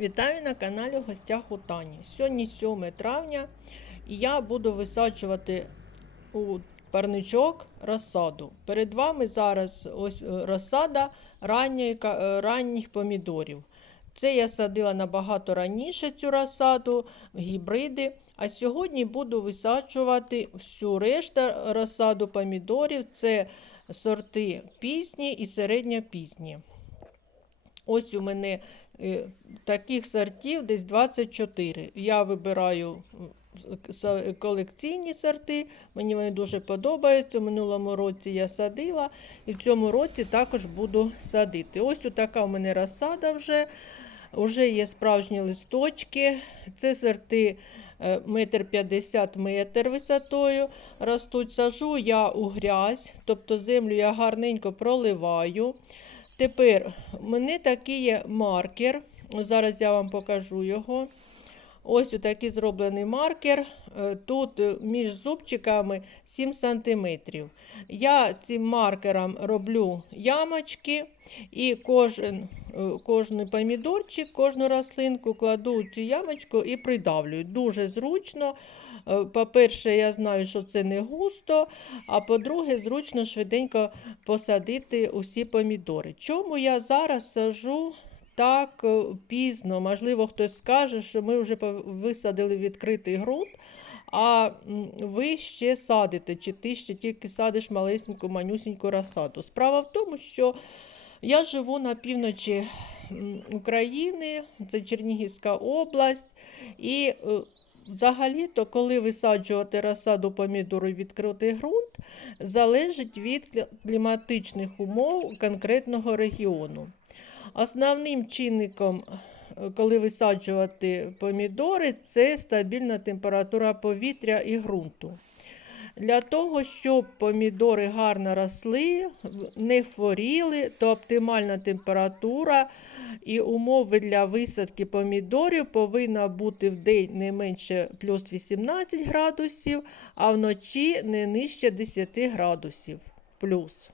Вітаю на каналі в гостях Тані. Сьогодні 7 травня і я буду висаджувати у парничок розсаду. Перед вами зараз ось е, розсада ранньої, е, ранніх помідорів. Це я садила набагато раніше цю розсаду, гібриди. А сьогодні буду висаджувати всю решту розсаду помідорів. Це сорти пізні і середньопізні. Ось у мене е, таких сортів десь 24. Я вибираю колекційні сорти. Мені вони дуже подобаються. У минулому році я садила і в цьому році також буду садити. Ось така у мене розсада вже. Уже є справжні листочки. Це сорти е, метр п'ятдесят метр висотою ростуть. Сажу я у грязь, тобто землю я гарненько проливаю. Тепер в мене такий є маркер. Зараз я вам покажу його. Ось такий зроблений маркер. Е, Тут е, між зубчиками 7 см. Я цим маркером роблю ямочки і кожен, е, кожний помідорчик, кожну рослинку кладу цю ямочку і придавлюю. Дуже зручно. По-перше, я знаю, що це не густо, а по-друге, зручно швиденько посадити усі помідори. Чому я зараз сажу так е, пізно. Можливо, хтось скаже, що ми вже висадили відкритий ґрунт, а ви ще садите, чи ти ще тільки садиш малесеньку, манюсіньку розсаду. Справа в тому, що я живу на півночі України, це Чернігівська область, і е, Взагалі-то, коли висаджувати розсаду помідору в відкритий ґрунт, залежить від кліматичних умов конкретного регіону. Основним чинником, е, коли висаджувати помідори, це стабільна температура повітря і ґрунту. Для того, щоб помідори гарно росли, не хворіли, то оптимальна температура і умови для висадки помідорів повинна бути в день не менше плюс 18 градусів, а вночі не нижче 10 градусів плюс.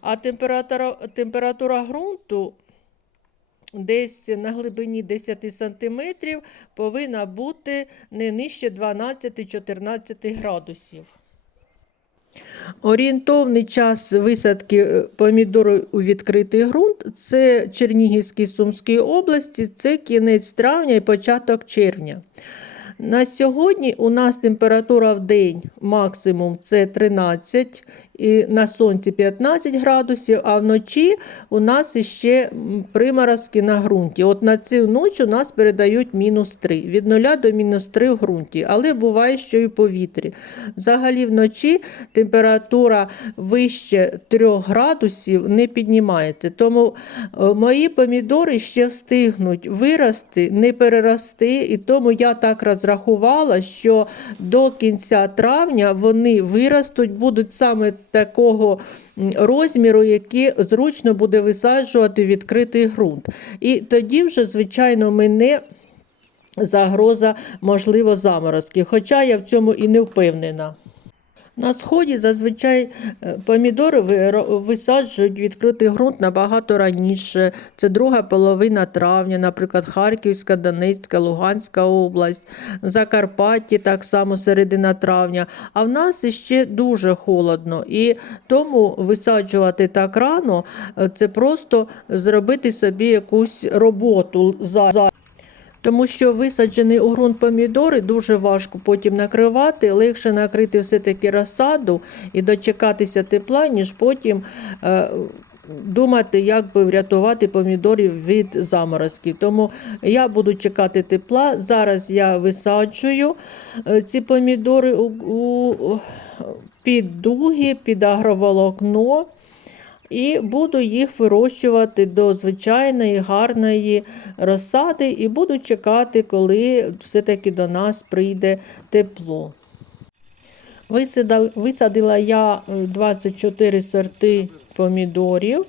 А температура, температура ґрунту десь на глибині 10 см повинна бути не нижче 12-14 градусів. Орієнтовний час висадки е, помідору у відкритий ґрунт це Чернігівській Сумській області, це кінець травня і початок червня. На сьогодні у нас температура в день максимум це 13, і на сонці 15 градусів, а вночі у нас ще приморозки на ґрунті. От на цю ніч у нас передають мінус 3, від 0 до мінус 3 в ґрунті, але буває, що і в повітрі. Взагалі вночі температура вище 3 градусів не піднімається. Тому е, мої помідори ще встигнуть вирости, не перерости, і тому я так розрахувала, що до кінця травня вони виростуть, будуть саме такого розміру, який зручно буде висаджувати відкритий ґрунт. І тоді вже, звичайно, мене загроза, можливо, заморозки. Хоча я в цьому і не впевнена. На сході зазвичай е, помідори ви- висаджують відкритий ґрунт набагато раніше. Це друга половина травня, наприклад, Харківська, Донецька, Луганська область, Закарпатті так само середина травня. А в нас іще дуже холодно. І тому висаджувати так рано е, це просто зробити собі якусь роботу за. Тому що висаджений у ґрунт помідори дуже важко потім накривати, легше накрити все-таки розсаду і дочекатися тепла, ніж потім е, думати, як би врятувати помідорів від заморозків. Тому я буду чекати тепла. Зараз я висаджую е, ці помідори у, у, під дуги, під агроволокно. І буду їх вирощувати до звичайної гарної розсади, і буду чекати, коли все-таки до нас прийде тепло. Висадила, я е, 24 сорти помідорів.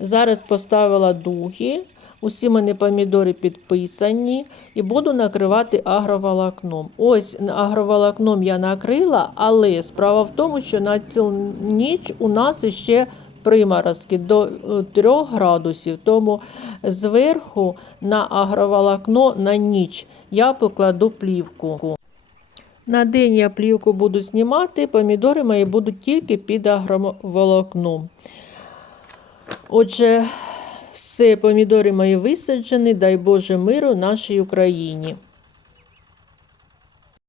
Зараз поставила дуги. Усі мене помідори підписані і буду накривати агроволокном. Ось агроволокном я накрила, але справа в тому, що на цю ніч у нас ще приморозки до 3 градусів, тому зверху на агроволокно на ніч я покладу плівку. На день я плівку буду знімати, помідори мої будуть тільки під агроволокном. Отже, все, помідори мої висаджені, дай Боже миру нашій Україні.